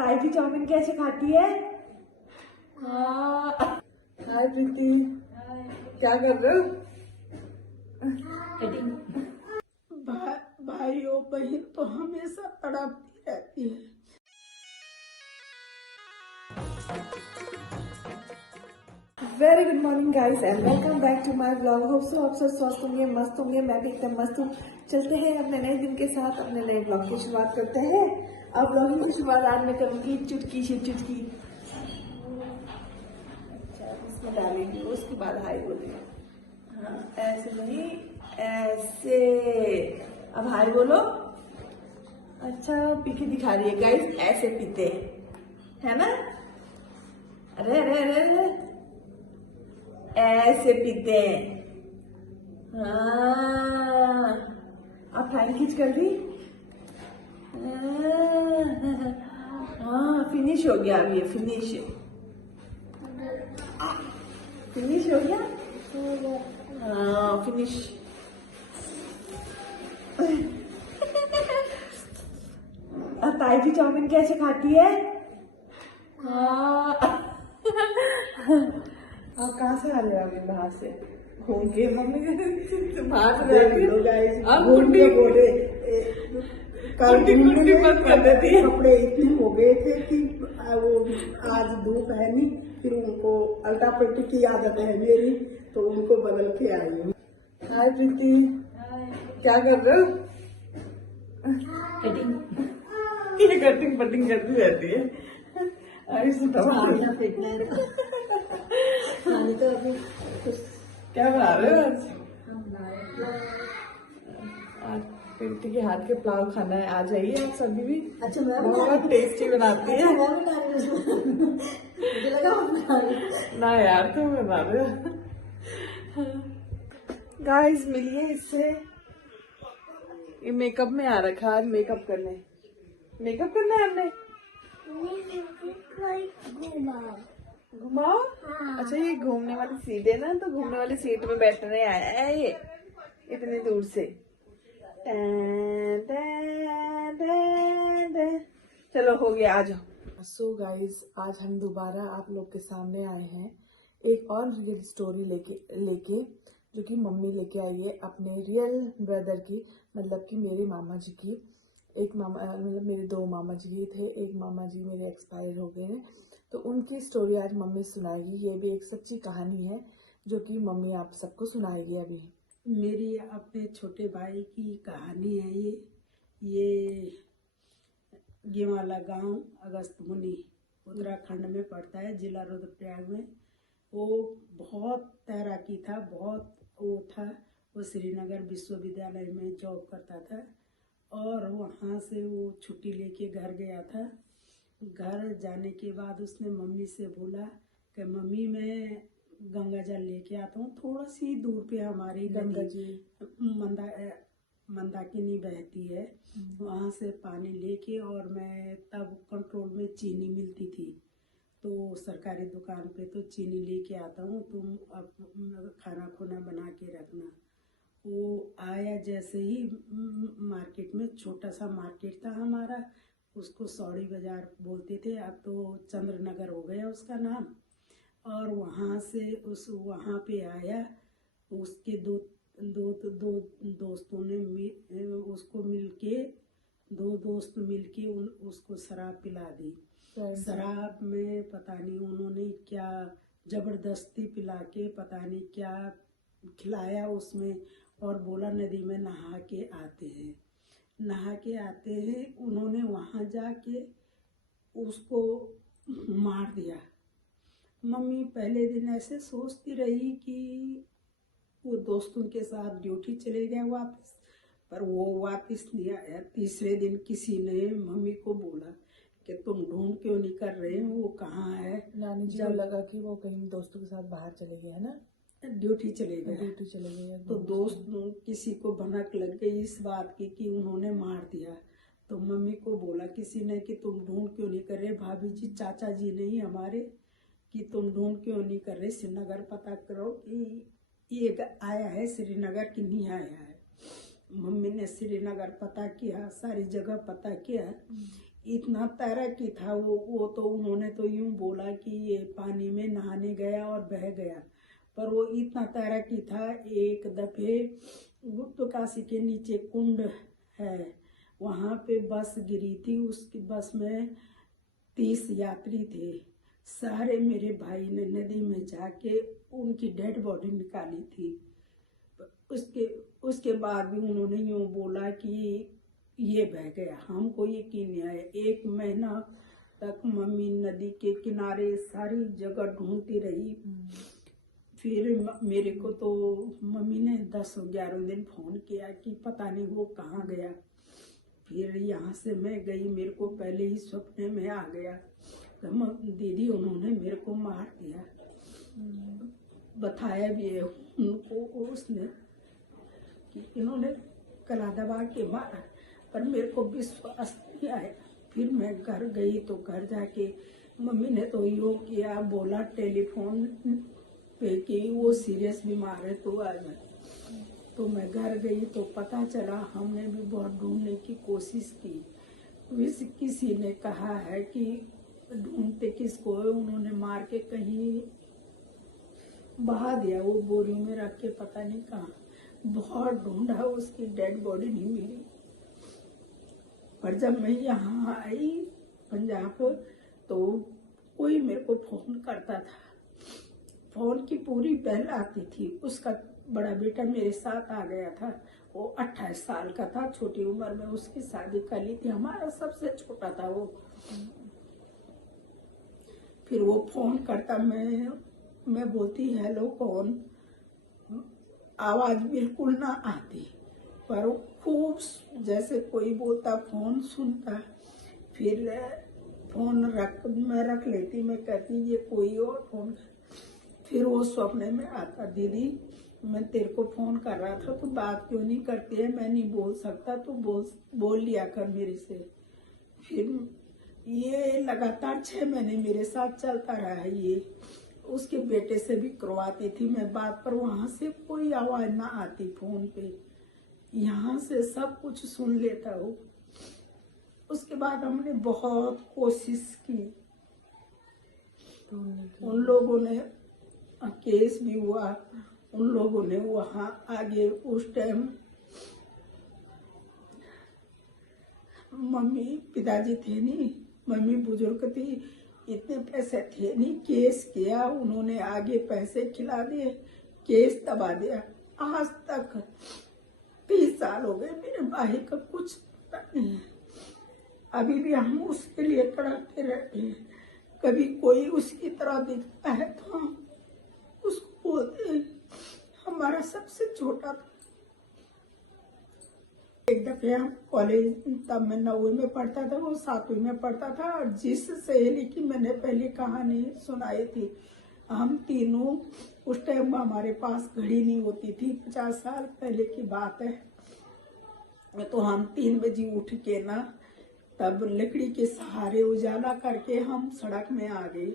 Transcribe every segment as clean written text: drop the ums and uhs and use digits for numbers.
ताई जी चाउमीन कैसे खाती है? हाय प्रीति, क्या कर रहे हो? भाई और बहन तो हमेशा तड़पती रहती है। Very good morning guys and welcome back to my blog. Hope so आप सब स्वस्थ होंगे, मस्त होंगे। मैं भी एकदम मस्त हूँ। चलते हैं अपने नए दिन के साथ, अपने नए ब्लॉग की शुरुआत करते हैं। अब ब्लॉगिंग की शुरुआत आज मैं करूँगी चुटकी से चुटकी। अच्छा, इसमें डालेंगे, उसके बाद हाय बोलेंगे। हाँ, ऐसे नहीं, ऐसे। अब हाय बोलो। अच्छा, पी के दिखा रही है गाइस, ऐसे पीते है ना। अरे अरे अरे अरे, ऐसे पीते हैं। हाँ, आप टाइम खींच कर दी। हाँ, फिनिश हो गया। अब ये फिनिश हो गया। हाँ, फिनिश। ताई जी चाउमीन कैसे खाती है? हाँ। आप कहाँ से आ रहे हो? अभी बाहर से घूम के मम्मी बाहर से अब गुड्डी बोले कल गुड्डी बंद कर देती है। कपड़े इतने हो गए थे कि वो आज धूप है नहीं, फिर उनको अल्टा पट्टी की आदत है मेरी, तो उनको बदल के आई हूँ। हाय प्रीति, क्या कर रहे हो? ये कटिंग पटिंग करती रहती है। अरे क्या बना रहे हो आज? आज प्रीति के हाथ के पुलाव खाना है। आ जाइए आप सभी भी। अच्छा, मैं बहुत टेस्टी बनाती है। मुझे लगा ना यार, तुम बना रहे हो। गाइस मिलिए इससे। ये मेकअप में आ रखा है, मेकअप करना है हमने। घुमाओ। अच्छा, ये घूमने वाली सीट है ना, तो घूमने वाली सीट में बैठने आया है ये इतनी दूर से। चलो हो गया, आ जाओ। सो गाइस, आज हम दोबारा आप लोग के सामने आए हैं एक और रियल स्टोरी लेके जो कि मम्मी लेके आई है अपने रियल ब्रदर की, मतलब कि मेरे मामा जी की। एक मामा, मतलब मेरे दो मामा जी थे, एक मामा जी मेरे एक्सपायर हो गए हैं, तो उनकी स्टोरी आज मम्मी सुनाएगी। ये भी एक सच्ची कहानी है जो कि मम्मी आप सबको सुनाएगी अभी। मेरी अपने छोटे भाई की कहानी है ये वाला गांव अगस्त मुनि उत्तराखंड में पड़ता है, जिला रुद्रप्रयाग में। वो बहुत तैराकी था, बहुत वो था। वो श्रीनगर विश्वविद्यालय में जॉब करता था और वहाँ से वो छुट्टी लेके घर गया था। घर जाने के बाद उसने मम्मी से बोला कि मम्मी मैं गंगा जल लेके आता हूँ। थोड़ा सी दूर पे हमारी गंगा जी मंदाकिनी बहती है, वहाँ से पानी लेके, और मैं तब कंट्रोल में चीनी मिलती थी, तो सरकारी दुकान पे तो चीनी लेके आता हूँ, तुम अब खाना खुना बना के रखना। वो आया जैसे ही मार्केट में, छोटा सा मार्केट था हमारा, उसको सौड़ी बाजार बोलते थे, अब तो चंद्रनगर हो गया उसका नाम। और वहाँ से वहाँ पे आया, उसके दो दोस्तों ने उसको मिलके, दो दोस्त मिलके उसको शराब पिला दी। शराब में पता नहीं उन्होंने क्या जबरदस्ती पिला के पता नहीं क्या खिलाया उसमें, और बोला नदी में नहा के आते हैं। उन्होंने वहाँ जाके उसको मार दिया। मम्मी पहले दिन ऐसे सोचती रही कि वो दोस्तों के साथ ड्यूटी चले गया वापस, पर वो वापस नहीं आया। तीसरे दिन किसी ने मम्मी को बोला कि तुम ढूंढ क्यों नहीं कर रहे हो, वो कहाँ है। नानी जी को लगा कि वो कहीं दोस्तों के साथ बाहर चले गए, है ना, ड्यूटी चले गए। तो दोस्त किसी को भनक लग गई इस बात की कि उन्होंने मार दिया। तो मम्मी को बोला किसी ने कि तुम ढूंढ क्यों नहीं कर रहे, भाभी जी चाचा जी नहीं हमारे, कि तुम ढूंढ क्यों नहीं कर रहे, श्रीनगर पता करो कि ये आया है श्रीनगर कि नहीं आया है। मम्मी ने श्रीनगर पता किया, सारी जगह पता किया, इतना तैराकी था वो तो उन्होंने तो यूं बोला कि ये पानी में नहाने गया और बह गया, पर वो इतना तैराकी था। एक दफे गुप्त काशी के नीचे कुंड है, वहां पे बस गिरी थी। उसकी बस में 30 यात्री थे। सारे मेरे भाई ने नदी में जाके उनकी डेड बॉडी निकाली थी। उसके उसके बाद भी उन्होंने यूं बोला कि ये बह गया। हमको यकीन नहीं आया। 1 महीना तक मम्मी नदी के किनारे सारी जगह ढूंढती रही। फिर मेरे को तो मम्मी ने 10-11 दिन फोन किया कि पता नहीं वो कहाँ गया। फिर यहाँ से मैं गई, मेरे को पहले ही सपने में आ गया दीदी उन्होंने मेरे को मार दिया। बताया भी है उनको उसने कि इन्होंने गला दबा के मारा, पर मेरे को विश्वास नहीं आया। फिर मैं घर गई तो घर जाके मम्मी ने तो यूँ किया, बोला टेलीफोन पे कि वो सीरियस बीमार है तो आ जाए। तो मैं घर गई तो पता चला, हमने भी बहुत ढूंढने की कोशिश की। किसी ने कहा है कि ढूंढते किसको है, उन्होंने मार के कहीं बहा दिया, वो बोरियों में रख के पता नहीं कहाँ। बहुत ढूंढा, उसकी डेड बॉडी नहीं मिली। पर जब मैं यहाँ आई पंजाब तो कोई मेरे को फोन करता था। फोन की पूरी बेल आती थी। उसका बड़ा बेटा मेरे साथ आ गया था, वो 28 साल का था। छोटी उम्र में उसकी शादी कर ली थी। हमारा सबसे छोटा था वो। फिर वो फोन करता, मैं बोलती हेलो कौन, आवाज बिल्कुल ना आती, पर वो खूब जैसे कोई बोलता फोन सुनता। फिर फोन मैं रख लेती, मैं कहती ये कोई और फोन। फिर वो सपने में आता, दीदी मैं तेरे को फोन कर रहा था, तो बात क्यों नहीं करती है? मैं नहीं बोल सकता, तो बोल लिया कर मेरे से। फिर ये लगातार 6 महीने मेरे साथ चलता रहा है। ये उसके बेटे से भी करवाती थी मैं बात, पर वहां से कोई आवाज ना आती फोन पे। यहाँ से सब कुछ सुन लेता हो। उसके बाद हमने बहुत कोशिश की। उन लोगों ने केस भी हुआ, उन लोगों ने वहां आगे उस टाइम मम्मी पिताजी थे नहीं, मम्मी बुजुर्ग थी, इतने पैसे थे नहीं। केस किया उन्होंने, आगे पैसे खिला दिए, केस दबा दिया। आज तक 30 साल हो गए, मेरे भाई का कुछ पता नहीं है। अभी भी हम उसके लिए तड़पते रहते हैं। कभी कोई उसकी तरह दिखता है तो हम उसको बोलते हैं। हमारा सबसे छोटा था। एक दफे हम कॉलेज, तब मैं 9वीं में पढ़ता था, वो 7वीं में पढ़ता था। और जिस सहेली की मैंने पहले कहानी सुनाई थी, हम तीनों, उस टाइम हमारे पास घड़ी नहीं होती थी, 50 साल पहले की बात है। तो हम 3 बजे उठ के ना, तब लकड़ी के सहारे उजाला करके हम सड़क में आ गए।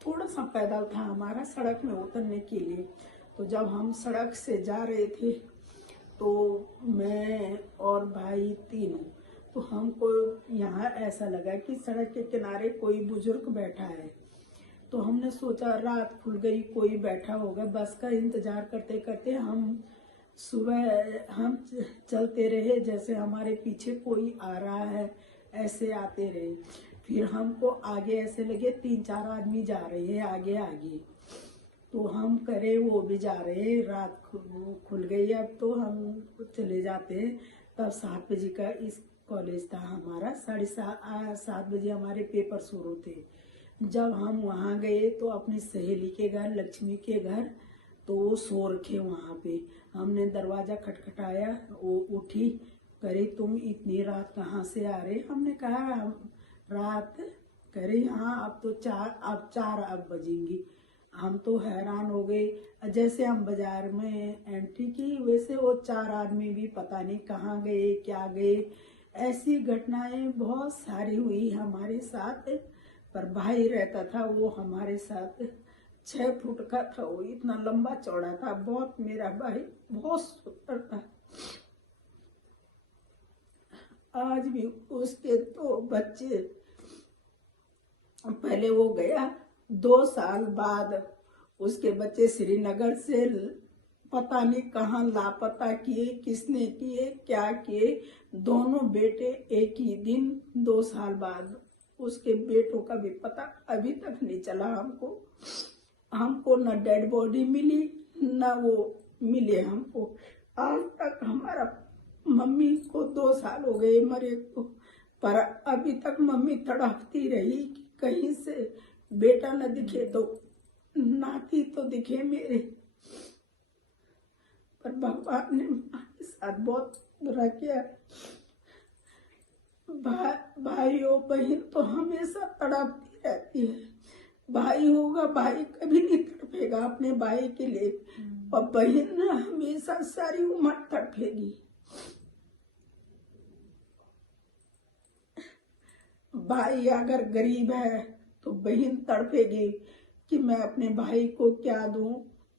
थोड़ा सा पैदल था हमारा सड़क में उतरने के लिए। तो जब हम सड़क से जा रहे थे तो मैं और भाई तीनों, तो हमको यहाँ ऐसा लगा कि सड़क के किनारे कोई बुजुर्ग बैठा है। तो हमने सोचा रात खुल गई, कोई बैठा होगा। बस का इंतजार करते करते हम चलते रहे, जैसे हमारे पीछे कोई आ रहा है, ऐसे आते रहे। फिर हमको आगे ऐसे लगे 3-4 आदमी जा रहे हैं आगे आगे। तो हम करे वो भी जा रहे हैं। रात खुल गई, अब तो हम चले जाते हैं। तब 7 बजे का इस कॉलेज था हमारा, 7:30 बजे हमारे पेपर शुरू थे। जब हम वहाँ गए तो अपनी सहेली के घर, लक्ष्मी के घर, तो वो सो रखे वहाँ पे। हमने दरवाजा खटखटाया, वो उठी, करे तुम इतनी रात कहाँ से आ रहे? हमने कहा रात, करे हाँ अब तो 4 अब बजेंगी। हम तो हैरान हो गए। जैसे हम बाजार में एंट्री की, वैसे वो 4 आदमी भी पता नहीं कहाँ गए, क्या गए। ऐसी घटनाएं बहुत सारी हुई हमारे साथ। पर भाई रहता था वो हमारे साथ, 6 फुट का था वो, इतना लंबा चौड़ा था बहुत। मेरा भाई बहुत सुंदर था। आज भी उसके तो बच्चे, पहले वो गया 2 साल बाद उसके बच्चे श्रीनगर से पता नहीं कहाँ लापता किए, किसने किए, क्या किए। दोनों बेटे एक ही दिन 2 साल बाद, उसके बेटों का भी पता अभी तक नहीं चला हमको न डेड बॉडी मिली न वो मिले हमको। आज तक हमारा मम्मी को 2 साल हो गए मरे को, पर अभी तक मम्मी तड़पती रही कि कहीं से बेटा न दिखे तो नाती तो दिखे मेरे। पर भगवान ने हमारे साथ बहुत बुरा किया। भाई और बहन तो हमेशा तड़पती रहती है। भाई होगा, भाई कभी नहीं तड़पेगा अपने भाई के लिए, और बहन हमेशा सारी उम्र तड़पेगी। भाई अगर गरीब है तो बहन तड़पेगी कि मैं अपने भाई को क्या दूं,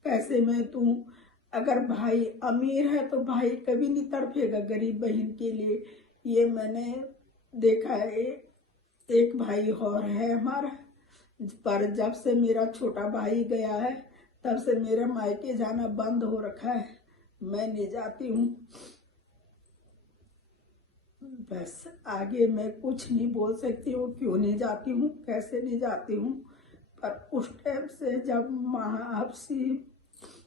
कैसे मैं दूं। अगर भाई अमीर है तो भाई कभी नहीं तड़पेगा गरीब बहन के लिए। ये मैंने देखा है। एक भाई और है हमारा, पर जब से मेरा छोटा भाई गया है तब से मेरा मायके जाना बंद हो रखा है। मैं नहीं जाती हूँ। बस आगे मैं कुछ नहीं बोल सकती हूँ, क्यों नहीं जाती हूँ, कैसे नहीं जाती हूँ। पर उस टाइम से जब माँ आपसी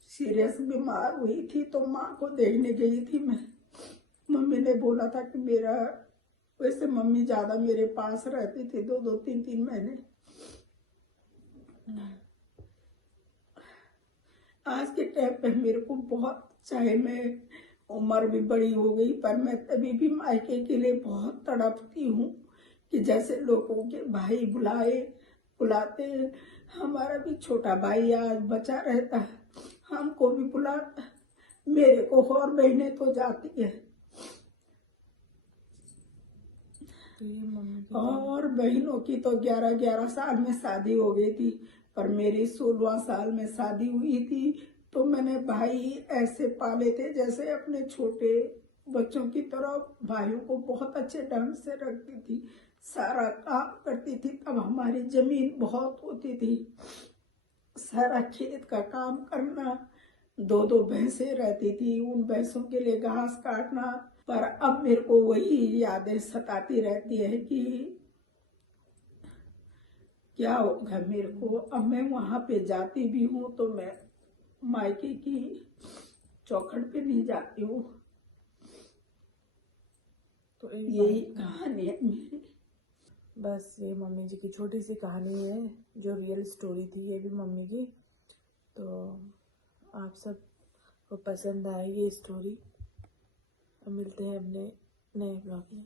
सीरियस बीमार हुई थी तो माँ को देखने गई थी मैं। मम्मी ने बोला था कि मेरा, वैसे मम्मी ज्यादा मेरे पास रहती थी 2-2, 3-3 महीने। आज के टाइम पे मेरे को बहुत, चाहे मैं उम्र भी बड़ी हो गई, पर मैं तभी भी मायके के लिए बहुत तड़पती हूँ कि जैसे लोगों के भाई बुलाते। हमारा भी छोटा भाई आज बचा रहता है, हमको भी बुलाता। मेरे को और बहने तो जाती है, और बहनों की तो 11-11 साल में शादी हो गई थी, पर मेरी 16वां साल में शादी हुई थी। तो मैंने भाई ऐसे पाले थे जैसे अपने छोटे बच्चों की तरह। भाइयों को बहुत अच्छे ढंग से रखती थी, सारा काम करती थी। तब हमारी जमीन बहुत होती थी, सारा खेत का काम करना। 2-2 भैंसें रहती थी, उन भैंसों के लिए घास काटना। पर अब मेरे को वही यादें सताती रहती है कि क्या होगा मेरे को। अब मैं वहां पे जाती भी हूँ तो मैं मायके की चौखट पे नहीं जाती हूँ। तो यही कहानी है मेरी। बस ये मम्मी जी की छोटी सी कहानी है, जो रियल स्टोरी थी ये भी मम्मी की। तो आप सब को पसंद आई ये स्टोरी। अब मिलते हैं अपने नए ब्लॉग में।